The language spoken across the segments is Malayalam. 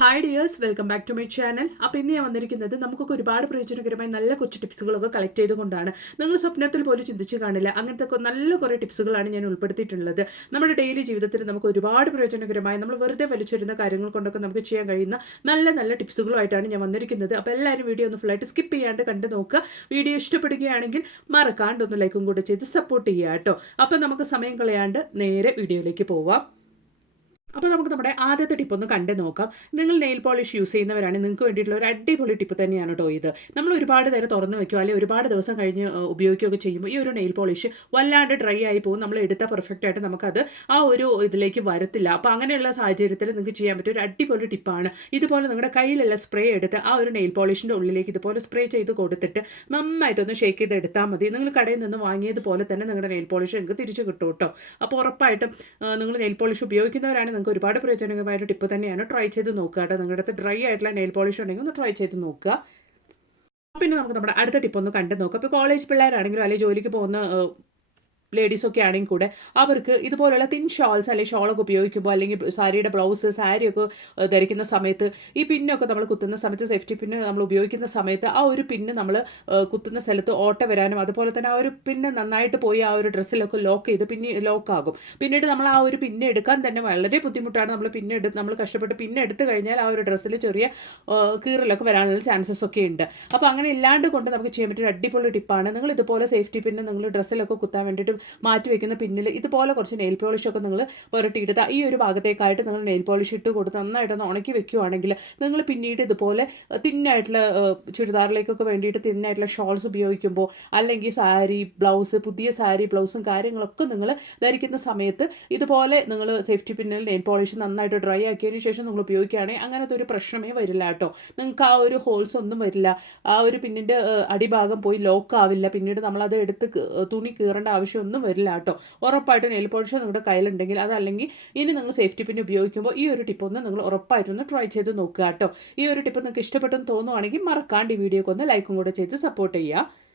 Hi dears welcome back to my channel അപ്പോൾ ഇന്ന് ഞാൻ വന്നിരിക്കുന്നത് നമുക്കൊക്കെ ഒരുപാട് പ്രയോജനകരമായ നല്ല കൊച്ചു ടിപ്സുകളൊക്കെ കളക്ട് ചെയ്തുകൊണ്ടാണ് നിങ്ങൾ സ്വപ്നത്തിൽ പോലും ചിന്തിച്ച് കാണില്ല. അങ്ങനത്തെ നല്ല കുറേ ടിപ്സുകളാണ് ഞാൻ ഉൾപ്പെടുത്തിയിട്ടുള്ളത്. നമ്മുടെ ഡെയിലി ജീവിതത്തിൽ നമുക്ക് ഒരുപാട് പ്രയോജനകരമായ നമ്മൾ വെറുതെ വലിച്ചിരുന്ന കാര്യങ്ങൾ കൊണ്ടൊക്കെ നമുക്ക് ചെയ്യാൻ കഴിയുന്ന നല്ല നല്ല ടിപ്സുകളുമായിട്ടാണ് ഞാൻ വന്നിരിക്കുന്നത്. അപ്പോൾ എല്ലാവരും വീഡിയോ ഒന്ന് ഫുള്ളായിട്ട് സ്കിപ്പ് ചെയ്യാണ്ട് കണ്ടു നോക്കുക. വീഡിയോ ഇഷ്ടപ്പെടുകയാണെങ്കിൽ മറക്കാണ്ട് ഒന്ന് ലൈക്കും കൂടെ ചെയ്ത് സപ്പോർട്ട് ചെയ്യുക കേട്ടോ. അപ്പോൾ നമുക്ക് സമയം കളയാണ്ട് നേരെ വീഡിയോയിലേക്ക് പോവാം. അപ്പോൾ നമുക്ക് നമ്മുടെ ആദ്യത്തെ ടിപ്പ് ഒന്ന് കണ്ടു നോക്കാം. നിങ്ങൾ നെയിൽ പോളിഷ് യൂസ് ചെയ്യുന്നവരാണെങ്കിൽ നിങ്ങൾക്ക് വേണ്ടിയിട്ടുള്ള ഒരു അടിപൊളി ടിപ്പ് തന്നെയാണ് കേട്ടോ ഇത്. നമ്മൾ ഒരുപാട് നേരം തുറന്ന് വെക്കുക അല്ലെങ്കിൽ ഒരുപാട് ദിവസം കഴിഞ്ഞ് ഉപയോഗിക്കുകയൊക്കെ ചെയ്യുമ്പോൾ ഈ ഒരു നെയിൽ പോളിഷ് വല്ലാണ്ട് ഡ്രൈ ആയി പോകും. നമ്മൾ എടുത്ത പെർഫെക്റ്റ് ആയിട്ട് നമുക്കത് ആ ഒരു ഇതിലേക്ക് വരത്തില്ല. അപ്പോൾ അങ്ങനെയുള്ള സാഹചര്യത്തിൽ നിങ്ങൾക്ക് ചെയ്യാൻ പറ്റിയ ഒരു അടിപൊളി ടിപ്പാണ്. ഇതുപോലെ നിങ്ങളുടെ കയ്യിലുള്ള സ്പ്രേ എടുത്ത് ആ ഒരു നെയിൽ പോളിഷിന്റെ ഉള്ളിലേക്ക് ഇതുപോലെ സ്പ്രേ ചെയ്ത് കൊടുത്തിട്ട് നന്നായിട്ടൊന്ന് ഷേക്ക് ചെയ്ത് എടുത്താൽ മതി. നിങ്ങൾ കടയിൽ നിന്ന് വാങ്ങിയതുപോലെ തന്നെ നിങ്ങളുടെ നെയിൽ പോളിഷ് നിങ്ങൾക്ക് തിരിച്ചു കിട്ടും കേട്ടോ അപ്പോൾ ഉറപ്പായിട്ടും നിങ്ങൾ നെയിൽ പോളിഷ് ഉപയോഗിക്കുന്നവരാണ് നിങ്ങൾക്ക് ഒരുപാട് പ്രയോജനകരമായ ഒരു ടിപ്പ് തന്നെയാണ് ട്രൈ ചെയ്ത് നോക്കുക കേട്ടോ. നിങ്ങളുടെ അടുത്ത് ഡ്രൈ ആയിട്ടുള്ള നെയിൽ പോളിഷ് ഉണ്ടെങ്കിൽ ഒന്ന് ട്രൈ ചെയ്ത് നോക്കുക. പിന്നെ നമുക്ക് നമ്മുടെ അടുത്ത ടിപ്പ് ഒന്ന് കണ്ടു നോക്കാം ഇപ്പോൾ കോളേജ് പിള്ളേരാണെങ്കിലും അല്ലെങ്കിൽ ജോലിക്ക് പോകുന്ന ലേഡീസൊക്കെ ആണെങ്കിൽ കൂടെ അവർക്ക് ഇതുപോലുള്ള തിൻ ഷോൾസ് അല്ലെങ്കിൽ ഷോളൊക്കെ ഉപയോഗിക്കുമ്പോൾ അല്ലെങ്കിൽ സാരിയുടെ ബ്ലൗസ് സാരിയൊക്കെ ധരിക്കുന്ന സമയത്ത് ഈ പിന്നൊക്കെ നമ്മൾ കുത്തുന്ന സമയത്ത് സേഫ്റ്റി പിന്ന് നമ്മൾ ഉപയോഗിക്കുന്ന സമയത്ത് ആ ഒരു പിന്ന് നമ്മൾ കുത്തുന്ന സ്ഥലത്ത് ഓട്ട വരാനും അതുപോലെ തന്നെ ആ ഒരു പിന്ന് നന്നായിട്ട് പോയി ആ ഒരു ഡ്രസ്സിലൊക്കെ ലോക്ക് ചെയ്ത് പിന്നെ ലോക്കാകും പിന്നീട് നമ്മൾ ആ ഒരു പിന്നെ എടുക്കാൻ തന്നെ വളരെ ബുദ്ധിമുട്ടാണ്. നമ്മൾ പിന്നെ എടുത്ത് നമ്മൾ കഷ്ടപ്പെട്ട് പിന്നെ എടുത്തു കഴിഞ്ഞാൽ ആ ഒരു ഡ്രസ്സിൽ ചെറിയ കീറലൊക്കെ വരാനുള്ള ചാൻസസ് ഒക്കെ ഉണ്ട്. അപ്പോൾ അങ്ങനെ ഇല്ലാണ്ട് കൊണ്ട് നമുക്ക് ചെയ്യാൻ പറ്റിയ അടിപൊളി ടിപ്പാണ് നിങ്ങൾ ഇതുപോലെ സേഫ്റ്റി പിന്നെ നിങ്ങൾ ഡ്രസ്സിലൊക്കെ കുത്താൻ വേണ്ടിയിട്ട് മാറ്റി വെക്കുന്ന പിന്നിൽ ഇതുപോലെ കുറച്ച് നെയിൽ പോളിഷൊക്കെ നിങ്ങൾ പുരട്ടിയിട്ട് ഈ ഒരു ഭാഗത്തേക്കായിട്ട് നിങ്ങൾ നെയിൽ പോളിഷ് ഇട്ട് കൊടുത്ത് നന്നായിട്ടൊന്ന് ഉണക്കി വെക്കുകയാണെങ്കിൽ നിങ്ങൾ പിന്നീട് ഇതുപോലെ തിന്നായിട്ടുള്ള ചുരിദാറിലേക്കൊക്കെ വേണ്ടിയിട്ട് തിന്നായിട്ടുള്ള ഷോൾസ് ഉപയോഗിക്കുമ്പോൾ അല്ലെങ്കിൽ സാരി ബ്ലൗസ് പുതിയ സാരി ബ്ലൗസും കാര്യങ്ങളൊക്കെ നിങ്ങൾ ധരിക്കുന്ന സമയത്ത് ഇതുപോലെ നിങ്ങൾ സേഫ്റ്റി പിന്നിൽ നെയിൽ പോളിഷ് നന്നായിട്ട് ഡ്രൈ ആക്കിയതിന് ശേഷം നിങ്ങൾ ഉപയോഗിക്കുകയാണെങ്കിൽ അങ്ങനത്തെ ഒരു പ്രശ്നമേ വരില്ല കേട്ടോ. നിങ്ങൾക്ക് ആ ഒരു ഹോൾസ് ഒന്നും വരില്ല. ആ ഒരു പിന്നിന്റെ അടിഭാഗം പോയി ലോക്ക് ആവില്ല. പിന്നീട് നമ്മളത് എടുത്ത് തുണി കീറേണ്ട ആവശ്യമൊന്നും വരില്ല കേട്ടോ. ഉറപ്പായിട്ടും നെയിൽ പോളിഷ് നിങ്ങളുടെ കയ്യിലുണ്ടെങ്കിൽ അതല്ലെങ്കിൽ ഇനി നിങ്ങൾ സേഫ്റ്റി പിൻ ഉപയോഗിക്കുമ്പോൾ ഈ ഒരു ടിപ്പ് ഒന്ന് നിങ്ങൾ ഉറപ്പായിട്ടൊന്ന് ട്രൈ ചെയ്ത് നോക്കുക കേട്ടോ. ഈ ഒരു ടിപ്പ് നിങ്ങൾക്ക് ഇഷ്ടപ്പെട്ടെന്ന് തോന്നുവാണെങ്കിൽ മറക്കാണ്ട് ഈ വീഡിയോക്ക് ഒന്ന് ലൈക്കും കൂടെ ചെയ്ത് സപ്പോർട്ട് ചെയ്യുക.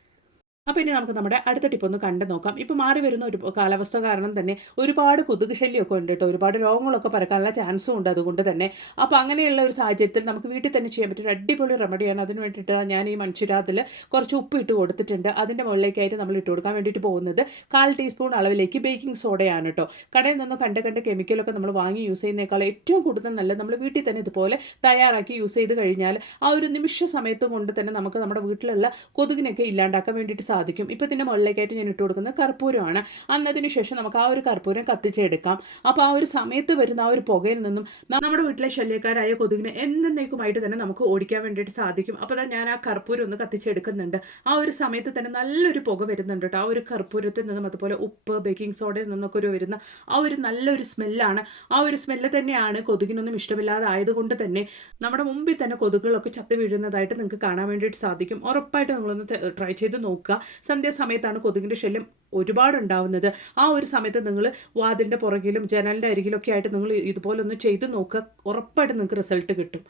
അപ്പോൾ ഇനി നമുക്ക് നമ്മുടെ അടുത്ത ടിപ്പ് ഒന്ന് കണ്ടു നോക്കാം. ഇപ്പോൾ മാറി വരുന്ന ഒരു കാലാവസ്ഥ കാരണം തന്നെ ഒരുപാട് കൊതുക് ശല്യമൊക്കെ ഉണ്ട് കേട്ടോ. ഒരുപാട് രോഗങ്ങളൊക്കെ പരക്കാനുള്ള ചാൻസും ഉണ്ട് അതുകൊണ്ട് തന്നെ. അപ്പോൾ അങ്ങനെയുള്ള ഒരു സാഹചര്യത്തിൽ നമുക്ക് വീട്ടിൽ തന്നെ ചെയ്യാൻ പറ്റിയ ഒരു അടിപൊളി റെമഡിയാണ് അതിന് വേണ്ടിയിട്ട് ഞാൻ ഈ മൺചുരാത്തിൽ കുറച്ച് ഉപ്പ് ഇട്ട് കൊടുത്തിട്ടുണ്ട്. അതിന്റെ മുകളിലേക്കായിട്ട് നമ്മൾ ഇട്ട് കൊടുക്കാൻ വേണ്ടിയിട്ട് പോകുന്നത് കാൽ ടീസ്പൂൺ അളവിലേക്ക് ബേക്കിംഗ് സോഡയാണ് കേട്ടോ. കടയിൽ നിന്ന് കണ്ട് കണ്ട് കെമിക്കലൊക്കെ നമ്മൾ വാങ്ങി യൂസ് ചെയ്യുന്നേക്കാൾ ഏറ്റവും കൂടുതൽ നല്ലത് നമ്മൾ വീട്ടിൽ തന്നെ ഇതുപോലെ തയ്യാറാക്കി യൂസ് ചെയ്ത് കഴിഞ്ഞാൽ ആ ഒരു നിമിഷ സമയത്ത് കൊണ്ട് തന്നെ നമുക്ക് നമ്മുടെ വീട്ടിലുള്ള കൊതുകിനൊക്കെ ഇല്ലാണ്ടാക്കാൻ വേണ്ടിയിട്ട് സാധിക്കും. ഇപ്പോൾ ഇതിന്റെ മുകളിലേക്കായിട്ട് ഞാൻ ഇട്ട് കൊടുക്കുന്നത് കർപ്പൂരമാണ്. അന്നതിന് ശേഷം നമുക്ക് ആ ഒരു കർപ്പൂരം കത്തിച്ചെടുക്കാം. അപ്പോൾ ആ ഒരു സമയത്ത് വരുന്ന ആ ഒരു പുകയിൽ നിന്നും നമ്മുടെ വീട്ടിലെ ശല്യക്കാരായ കൊതുകിനെ എന്നേക്കുമായിട്ട് തന്നെ നമുക്ക് ഓടിക്കാൻ വേണ്ടിയിട്ട് സാധിക്കും. അപ്പോൾ ഞാൻ ആ കർപ്പൂരം ഒന്ന് കത്തിച്ചെടുക്കുന്നുണ്ട്. ആ ഒരു സമയത്ത് തന്നെ നല്ലൊരു പുക വരുന്നുണ്ട് കേട്ടോ ആ ഒരു കർപ്പൂരത്തിൽ നിന്നും അതുപോലെ ഉപ്പ് ബേക്കിംഗ് സോഡയിൽ നിന്നൊക്കെ ഒരു വരുന്ന ആ ഒരു നല്ലൊരു സ്മെല്ലാണ്. ആ ഒരു സ്മെല്ല് തന്നെയാണ് കൊതുകിനൊന്നും ഇഷ്ടമില്ലാതെ ആയതുകൊണ്ട് തന്നെ നമ്മുടെ മുമ്പിൽ തന്നെ കൊതുകുകളൊക്കെ ചത്തു വീഴുന്നതായിട്ട് നിങ്ങൾക്ക് കാണാൻ വേണ്ടിയിട്ട് സാധിക്കും. ഉറപ്പായിട്ട് നിങ്ങളൊന്ന് ട്രൈ ചെയ്ത് നോക്കുക. സന്ധ്യാസമയത്താണ് കൊതുകിന്റെ ശല്യം ഒരുപാട് ഉണ്ടാവുന്നത് ആ ഒരു സമയത്ത് നിങ്ങൾ വാതിലിന്റെ പുറകിലും ജനലിന്റെ അരികിലൊക്കെ ആയിട്ട് നിങ്ങൾ ഇതുപോലൊന്ന് ചെയ്ത് നോക്കുക. ഉറപ്പായിട്ട് നിങ്ങൾക്ക് റിസൾട്ട് കിട്ടും.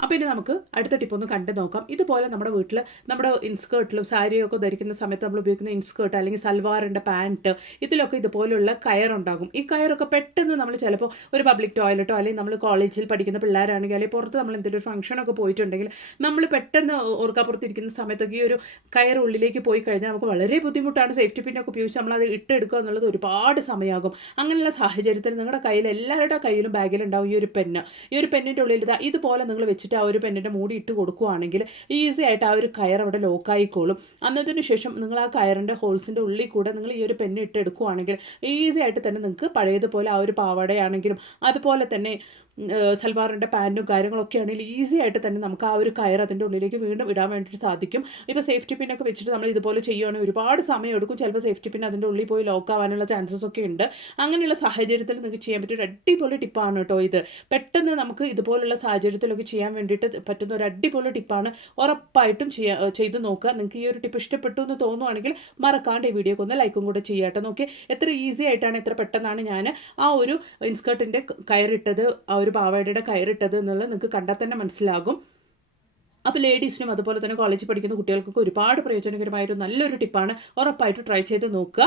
അപ്പോൾ ഇനി നമുക്ക് അടുത്ത ടിപ്പ് ഒന്ന് കണ്ടു നോക്കാം. ഇതുപോലെ നമ്മുടെ വീട്ടിൽ നമ്മുടെ ഇൻസ്കേർട്ടിലും സാരിയൊക്കെ ധരിക്കുന്ന സമയത്ത് നമ്മൾ ഉപയോഗിക്കുന്ന ഇൻസ്കേർട്ട് അല്ലെങ്കിൽ സൽവാറിന്റെ പാന്റ് ഇതിലൊക്കെ ഇതുപോലുള്ള കയറുണ്ടാകും ഈ കയറൊക്കെ പെട്ടെന്ന് നമ്മൾ ചിലപ്പോൾ ഒരു പബ്ലിക് ടോയ്ലറ്റോ അല്ലെങ്കിൽ നമ്മൾ കോളേജിൽ പഠിക്കുന്ന പിള്ളേരാണെങ്കിൽ അല്ലെങ്കിൽ പുറത്ത് നമ്മൾ എന്തെങ്കിലും ഒരു ഫംഗ്ഷനൊക്കെ പോയിട്ടുണ്ടെങ്കിൽ നമ്മൾ പെട്ടെന്ന് ഓർക്കാപ്പുറത്തിരിക്കുന്ന സമയത്തൊക്കെ ഈ ഒരു കയർ ഉള്ളിലേക്ക് പോയി കഴിഞ്ഞാൽ നമുക്ക് വളരെ ബുദ്ധിമുട്ടാണ്. സേഫ്റ്റി പിന്നൊക്കെ ഉപയോഗിച്ച് നമ്മളത് ഇട്ടെടുക്കുക എന്നുള്ളത് ഒരുപാട് സമയമാകും അങ്ങനെയുള്ള സാഹചര്യത്തിൽ നിങ്ങളുടെ കയ്യിൽ എല്ലാവരുടെ കയ്യിലും ബാഗിലുണ്ടാവും ഈ ഒരു പെന്ന് ഈ ഒരു പെന്നിന്റെ ഉള്ളിൽ ഇതാ ഇതുപോലെ നിങ്ങൾ വെച്ചിട്ട് ആ ഒരു പെന്നിന്റെ മൂടി ഇട്ട് കൊടുക്കുകയാണെങ്കിൽ ഈസി ആയിട്ട് ആ ഒരു കയർ അവിടെ ലോക്കായിക്കോളും അന്നതിന് ശേഷം നിങ്ങൾ ആ കയറിന്റെ ഹോൾസിന്റെ ഉള്ളിൽ കൂടെ നിങ്ങൾ ഈ ഒരു പെണ്ണ് ഇട്ട് എടുക്കുകയാണെങ്കിൽ ഈസി ആയിട്ട് തന്നെ നിങ്ങൾക്ക് പഴയതുപോലെ ആ ഒരു പാവാടയാണെങ്കിലും അതുപോലെ തന്നെ സൽവാറിന്റെ പാന്റും കാര്യങ്ങളൊക്കെ ആണെങ്കിൽ ഈസി ആയിട്ട് തന്നെ നമുക്ക് ആ ഒരു കയർ അതിന്റെ ഉള്ളിലേക്ക് വീണ്ടും ഇടാൻ വേണ്ടിയിട്ട് സാധിക്കും. ഇപ്പോൾ സേഫ്റ്റി പിന്നൊക്കെ വെച്ചിട്ട് നമ്മൾ ഇതുപോലെ ചെയ്യുകയാണെങ്കിൽ ഒരുപാട് സമയം എടുക്കും. ചിലപ്പോൾ സേഫ്റ്റി പിൻ അതിന്റെ ഉള്ളിൽ പോയി ലോക്ക് ആവാനുള്ള ചാൻസസ് ഒക്കെ ഉണ്ട്. അങ്ങനെയുള്ള സാഹചര്യത്തിൽ നിങ്ങൾക്ക് ചെയ്യാൻ പറ്റിയ ഒരു അടിപൊളി ടിപ്പാണ് കേട്ടോ ഇത്. പെട്ടെന്ന് നമുക്ക് ഇതുപോലുള്ള സാഹചര്യത്തിലൊക്കെ ചെയ്യാൻ വേണ്ടിയിട്ട് പറ്റുന്ന ഒരു അടിപൊളി ടിപ്പാണ് ഉറപ്പായിട്ടും ചെയ്യാ ചെയ്ത് നോക്കുക. നിങ്ങൾക്ക് ഈ ഒരു ടിപ്പ് ഇഷ്ടപ്പെട്ടു എന്ന് തോന്നുവാണെങ്കിൽ മറക്കാണ്ട് ഈ വീഡിയോക്ക് ഒന്ന് ലൈക്കും കൂടെ ചെയ്യാട്ടോ നോക്കി എത്ര ഈസി ആയിട്ടാണ് എത്ര പെട്ടെന്നാണ് ഞാൻ ആ ഒരു ഇൻസ്കർട്ടിന്റെ കയറിട്ടത് ആ ഒരു പാവാടയുടെ കയറിട്ടത് എന്നുള്ളത് നിങ്ങൾക്ക് കണ്ടാൽ തന്നെ മനസ്സിലാകും. അപ്പോൾ ലേഡീസിനും അതുപോലെ തന്നെ കോളേജിൽ പഠിക്കുന്ന കുട്ടികൾക്കൊക്കെ ഒരുപാട് പ്രയോജനകരമായൊരു നല്ലൊരു ടിപ്പാണ്. ഉറപ്പായിട്ട് ട്രൈ ചെയ്ത് നോക്കുക.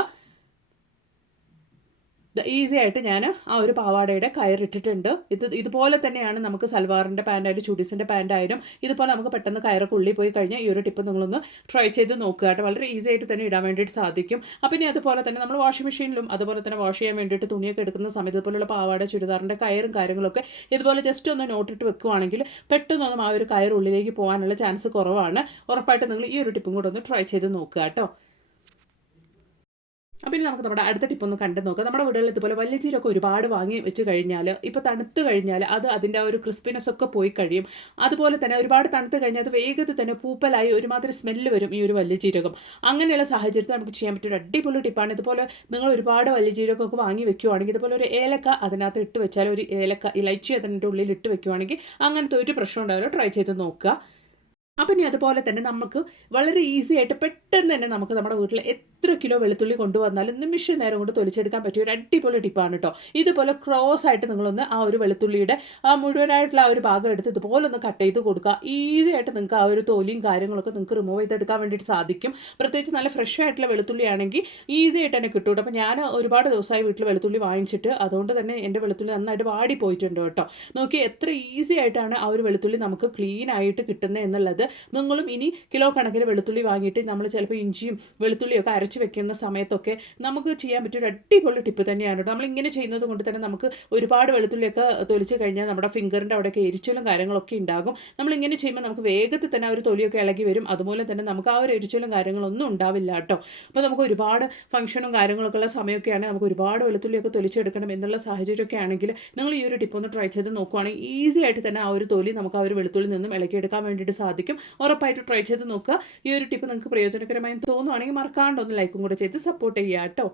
ഈസി ആയിട്ട് ഞാൻ ആ ഒരു പാവാടയുടെ കയറിട്ടിട്ടുണ്ട് ഇത് ഇതുപോലെ തന്നെയാണ് നമുക്ക് സൽവാറിന്റെ പാന്റായാലും ചുഡീസിന്റെ പാന്റായാലും ഇതുപോലെ നമുക്ക് പെട്ടെന്ന് കയറൊക്കെ ഉള്ളിൽ പോയി കഴിഞ്ഞാൽ ഈ ഒരു ടിപ്പ് നിങ്ങളൊന്ന് ട്രൈ ചെയ്ത് നോക്കുക കേട്ടോ. വളരെ ഈസി ആയിട്ട് തന്നെ ഇടാൻ വേണ്ടിയിട്ട് സാധിക്കും. അപ്പം ഇനി അതുപോലെ തന്നെ നമ്മൾ വാഷിംഗ് മെഷീനിലും അതുപോലെ തന്നെ വാഷ് ചെയ്യാൻ വേണ്ടിയിട്ട് തുണിയൊക്കെ എടുക്കുന്ന സമയത്ത് ഇതുപോലുള്ള പാവാട ചുരിദാറിന്റെ കയറും കാര്യങ്ങളൊക്കെ ഇതുപോലെ ജസ്റ്റ് ഒന്ന് നോട്ടിട്ട് വെക്കുവാണെങ്കിൽ പെട്ടെന്നൊന്നും ആ ഒരു കയർ ഉള്ളിലേക്ക് പോകാനുള്ള ചാൻസ് കുറവാണ്. ഉറപ്പായിട്ട് നിങ്ങൾ ഈ ഒരു ടിപ്പും കൂടെ ഒന്ന് ട്രൈ ചെയ്ത് നോക്കുക കേട്ടോ. അപ്പം ഇനി നമുക്ക് നമ്മുടെ അടുത്ത ടിപ്പ് ഒന്ന് കണ്ടു നോക്കാം. നമ്മുടെ വീടുകളിൽ ഇതുപോലെ വലിയ ചീരൊക്കെ ഒരുപാട് വാങ്ങി വെച്ച് കഴിഞ്ഞാൽ ഇപ്പോൾ തണുത്ത് കഴിഞ്ഞാൽ അത് അതിന്റെ ആ ഒരു ക്രിസ്പിനെസ് ഒക്കെ പോയി കഴിയും. അതുപോലെ തന്നെ ഒരുപാട് തണുത്ത് കഴിഞ്ഞാൽ അത് വേഗത്തിൽ തന്നെ പൂപ്പലായി ഒരുമാതിരി സ്മെല്ല് വരും ഈ ഒരു വലിയ ചീരകം. അങ്ങനെയുള്ള സാഹചര്യത്തിൽ നമുക്ക് ചെയ്യാൻ പറ്റിയ ഒരു അടിപൊളി ടിപ്പാണ് ഇതുപോലെ നിങ്ങൾ ഒരുപാട് വലിയ ചീരകമൊക്കെ വാങ്ങി വെക്കുവാണെങ്കിൽ ഇതുപോലെ ഒരു ഏലക്ക അതിനകത്ത് ഇട്ട് വെച്ചാൽ ഒരു ഏലക്ക ഇലച്ചി അതിന്റെ ഉള്ളിൽ ഇട്ട് വെക്കുവാണെങ്കിൽ അങ്ങനത്തെ ഒരു പ്രശ്നം ഉണ്ടാവില്ല. ട്രൈ ചെയ്ത് നോക്കുക. അപ്പം ഇനി അതുപോലെ തന്നെ നമുക്ക് വളരെ ഈസി ആയിട്ട് പെട്ടെന്ന് തന്നെ നമുക്ക് നമ്മുടെ വീട്ടിൽ എത്ര കിലോ വെളുത്തുള്ളി കൊണ്ടുവന്നാലും നിമിഷ നേരം കൊണ്ട് തൊലിച്ചെടുക്കാൻ പറ്റിയ ഒരു അടിപൊളി ടിപ്പാണ് കേട്ടോ ഇതുപോലെ ക്രോസ് ആയിട്ട് നിങ്ങളൊന്ന് ആ ഒരു വെളുത്തുള്ളിയുടെ ആ മുഴുവനായിട്ടുള്ള ആ ഒരു ഭാഗം എടുത്ത് ഇതുപോലെ ഒന്ന് കട്ട് ചെയ്ത് കൊടുക്കുക. ഈസി ആയിട്ട് നിങ്ങൾക്ക് ആ ഒരു തോലിയും കാര്യങ്ങളൊക്കെ നിങ്ങൾക്ക് റിമൂവ് ചെയ്തെടുക്കാൻ വേണ്ടിയിട്ട് സാധിക്കും. പ്രത്യേകിച്ച് നല്ല ഫ്രഷ് ആയിട്ടുള്ള വെളുത്തുള്ളി ആണെങ്കിൽ ഈസി ആയിട്ട് തന്നെ കിട്ടും അപ്പോൾ ഞാൻ ഒരുപാട് ദിവസമായി വീട്ടിൽ വെളുത്തുള്ളി വാങ്ങിച്ചിട്ട് അതുകൊണ്ട് തന്നെ എന്റെ വെളുത്തുള്ളി നന്നായിട്ട് വാടി പോയിട്ടുണ്ട് കേട്ടോ നോക്കി എത്ര ഈസി ആയിട്ടാണ് ആ ഒരു വെളുത്തുള്ളി നമുക്ക് ക്ലീൻ ആയിട്ട് കിട്ടുന്നത് എന്നുള്ളത്. നിങ്ങളും ഇനി കിലോ കണക്കിന് വെളുത്തുള്ളി വാങ്ങിയിട്ട് നമ്മൾ ചിലപ്പോൾ ഇഞ്ചിയും വെളുത്തുള്ളിയും ഒക്കെ അരച്ച് വെക്കുന്ന സമയത്തൊക്കെ നമുക്ക് ചെയ്യാൻ പറ്റിയ ഒരു അടിപൊളി ടിപ്പ് തന്നെയാണ് കേട്ടോ. നമ്മൾ ഇങ്ങനെ ചെയ്യുന്നത് കൊണ്ട് തന്നെ നമുക്ക് ഒരുപാട് വെളുത്തുള്ളിയൊക്കെ തൊലിച്ച് കഴിഞ്ഞാൽ നമ്മുടെ ഫിംഗറിന്റെ അവിടെയൊക്കെ എരിച്ചിലും കാര്യങ്ങളൊക്കെ ഉണ്ടാകും. നമ്മൾ ഇങ്ങനെ ചെയ്യുമ്പോൾ നമുക്ക് വേഗത്തിൽ തന്നെ ആ ഒരു തൊലിയൊക്കെ ഇളകി വരും. അതുപോലെ തന്നെ നമുക്ക് ആ ഒരു എരിച്ചിലും കാര്യങ്ങളൊന്നും ഉണ്ടാവില്ല കേട്ടോ. അപ്പോൾ നമുക്ക് ഒരുപാട് ഫംഗ്ഷനും കാര്യങ്ങളൊക്കെ ഉള്ള സമയമൊക്കെയാണ് നമുക്ക് ഒരുപാട് വെളുത്തുള്ളിയൊക്കെ തൊലിച്ചെടുക്കണം എന്നുള്ള സാഹചര്യമൊക്കെ ആണെങ്കിൽ നിങ്ങൾ ഈ ഒരു ടിപ്പ് ഒന്ന് ട്രൈ ചെയ്ത് നോക്കുവാണെങ്കിൽ ഈസി ആയിട്ട് തന്നെ ആ ഒരു തൊലി നമുക്ക് ആ ഒരു വെളുത്തുള്ളി നിന്നും ഇളക്കിയെടുക്കാൻ വേണ്ടിയിട്ട് സാധിക്കും. ഉറപ്പായിട്ട് ട്രൈ ചെയ്ത് നോക്കുക. ഈ ഒരു ടിപ്പ് നിങ്ങൾക്ക് പ്രയോജനകരമായി തോന്നുവാണെങ്കിൽ മറക്കാണ്ട് ഒന്ന് ലൈക്കും കൂടെ ചെയ്ത് സപ്പോർട്ട് ചെയ്യുക കേട്ടോ.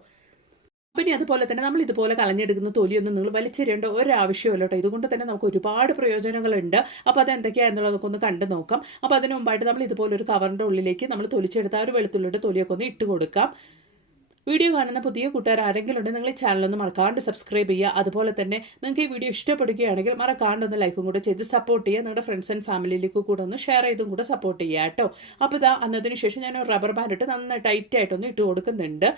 പിന്നെ അതുപോലെ തന്നെ നമ്മൾ ഇതുപോലെ കളഞ്ഞെടുക്കുന്ന തൊലിയൊന്നും നിങ്ങൾ വലിച്ചെറിയേണ്ട ഒരാവശ്യമില്ല കേട്ടോ. ഇതുകൊണ്ട് തന്നെ നമുക്ക് ഒരുപാട് പ്രയോജനങ്ങളുണ്ട്. അപ്പോൾ അത് എന്തൊക്കെയാണെന്നുള്ളതൊക്കെ ഒന്ന് കണ്ടു നോക്കാം. അപ്പോൾ അതിന് മുമ്പായിട്ട് നമ്മൾ ഇതുപോലെ ഒരു കവറിന്റെ ഉള്ളിലേക്ക് നമ്മൾ തൊലിച്ചെടുത്ത ആ ഒരു വെളുത്തുള്ളിയുടെ തൊലിയൊക്കെ ഒന്ന് ഇട്ട് കൊടുക്കാം. വീഡിയോ കാണുന്ന പുതിയ കൂട്ടുകാർ ആരെങ്കിലും ഉണ്ടെങ്കിൽ നിങ്ങൾ ചാനലൊന്ന് മറക്കാണ്ട് സബ്സ്ക്രൈബ് ചെയ്യുക. അതുപോലെ തന്നെ നിങ്ങൾക്ക് ഈ വീഡിയോ ഇഷ്ടപ്പെടുകയാണെങ്കിൽ മറക്കാണ്ട് ഒന്ന് ലൈക്കും കൂടെ ചെയ്ത് സപ്പോർട്ട് ചെയ്യുക. നിങ്ങളുടെ ഫ്രണ്ട്സ് ആൻഡ് ഫാമിലിയിലേക്ക് കൂടെ ഒന്ന് ഷെയർ ചെയ്തും കൂടെ സപ്പോർട്ട് ചെയ്യുക കേട്ടോ. അപ്പോൾ ഇതാ അന്നതിന് ശേഷം ഞാൻ ഒരു റബ്ബർ ബാൻഡ് ഇട്ട് നന്നായി ടൈറ്റ് ആയിട്ടൊന്ന് ഇട്ട് കൊടുക്കുന്നുണ്ട്.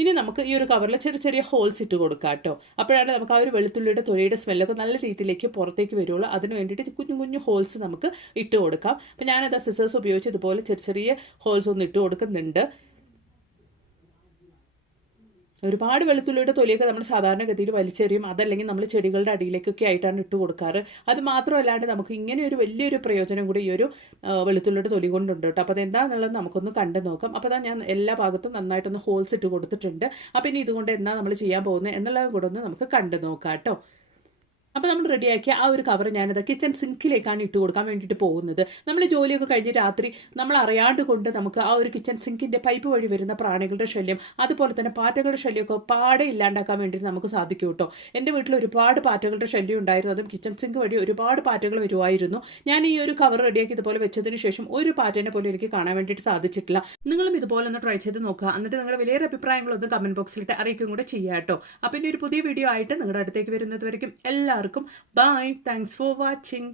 ഇനി നമുക്ക് ഈ ഒരു കവറിൽ ചെറിയ ചെറിയ ഹോൾസ് ഇട്ട് കൊടുക്കാം കേട്ടോ. അപ്പോഴാണ് നമുക്ക് ആ ഒരു വെളുത്തുള്ളിയുടെ തൊലിയുടെ സ്മെല്ലൊക്കെ നല്ല രീതിയിലേക്ക് പുറത്തേക്ക് വരുള്ളൂ. അതിന് വേണ്ടിയിട്ട് കുഞ്ഞു കുഞ്ഞു ഹോൾസ് നമുക്ക് ഇട്ട് കൊടുക്കാം. അപ്പോൾ ഞാനത് സിസേഴ്സ് ഉപയോഗിച്ച് ഇതുപോലെ ചെറിയ ചെറിയ ഹോൾസ് ഒന്ന് ഇട്ട് കൊടുക്കുന്നുണ്ട്. ഒരുപാട് വെളുത്തുള്ളിയുടെ തൊലിയൊക്കെ നമ്മൾ സാധാരണഗതിയിൽ വലിച്ചെറിയും. അതല്ലെങ്കിൽ നമ്മൾ ചെടികളുടെ അടിയിലേക്കൊക്കെ ആയിട്ടാണ് ഇട്ട് കൊടുക്കാറ്. അത് മാത്രമല്ലാണ്ട് നമുക്ക് ഇങ്ങനെ ഒരു വലിയൊരു പ്രയോജനം കൂടി ഈ ഒരു വെളുത്തുള്ളിയുടെ തൊലി കൊണ്ടുണ്ട് കേട്ടോ. അപ്പോൾ അതെന്താണെന്നുള്ളത് നമുക്കൊന്ന് കണ്ടു നോക്കാം. അപ്പോൾ അതാ ഞാൻ എല്ലാ ഭാഗത്തും നന്നായിട്ടൊന്ന് ഹോൾസ് ഇട്ട് കൊടുത്തിട്ടുണ്ട്. അപ്പോൾ ഇനി ഇതുകൊണ്ട് എന്താ നമ്മൾ ചെയ്യാൻ പോകുന്നത് എന്നുള്ളത് കൂടെ ഒന്ന് നമുക്ക് കണ്ടു നോക്കാം കേട്ടോ. അപ്പോൾ നമ്മൾ റെഡിയാക്കിയ ആ ഒരു കവർ ഞാനത് കിച്ചൺ സിങ്കിലേക്കാണ് ഇട്ട് കൊടുക്കാൻ വേണ്ടിയിട്ട് പോകുന്നത്. നമ്മൾ ജോലിയൊക്കെ കഴിഞ്ഞ് രാത്രി നമ്മൾ അറിയാണ്ട് കൊണ്ട് നമുക്ക് ആ ഒരു കിച്ചൺ സിങ്കിന്റെ പൈപ്പ് വഴി വരുന്ന പ്രാണികളുടെ ശല്യം അതുപോലെ തന്നെ പാറ്റകളുടെ ശല്യമൊക്കെ പാടെ ഇല്ലാണ്ടാക്കാൻ വേണ്ടിയിട്ട് നമുക്ക് സാധിക്കും കേട്ടോ എന്റെ വീട്ടിൽ ഒരുപാട് പാറ്റകളുടെ ശല്യം ഉണ്ടായിരുന്നു. അതും കിച്ചൺ സിങ്ക് വഴി ഒരുപാട് പാറ്റകൾ വരുമായിരുന്നു. ഞാൻ ഈ ഒരു കവർ റെഡിയാക്കി ഇതുപോലെ വെച്ചതിന് ശേഷം ഒരു പാറ്റേനെ പോലും എനിക്ക് കാണാൻ വേണ്ടിയിട്ട് സാധിച്ചിട്ടില്ല. നിങ്ങളും ഇതുപോലെ ഒന്ന് ട്രൈ ചെയ്ത് നോക്കുക. എന്നിട്ട് നിങ്ങളുടെ വലിയൊരു അഭിപ്രായങ്ങളൊന്നും കമന്റ് ബോക്സിലിട്ട് അറിയിക്കും കൂടെ ചെയ്യാം കേട്ടോ അപ്പോൾ ഇനി ഒരു പുതിയ വീഡിയോ ആയിട്ട് നിങ്ങളുടെ അടുത്തേക്ക് വരുന്നത് വരയ്ക്കും എല്ലാവർക്കും ബൈ താങ്ക്സ് ഫോർ വാച്ചിങ്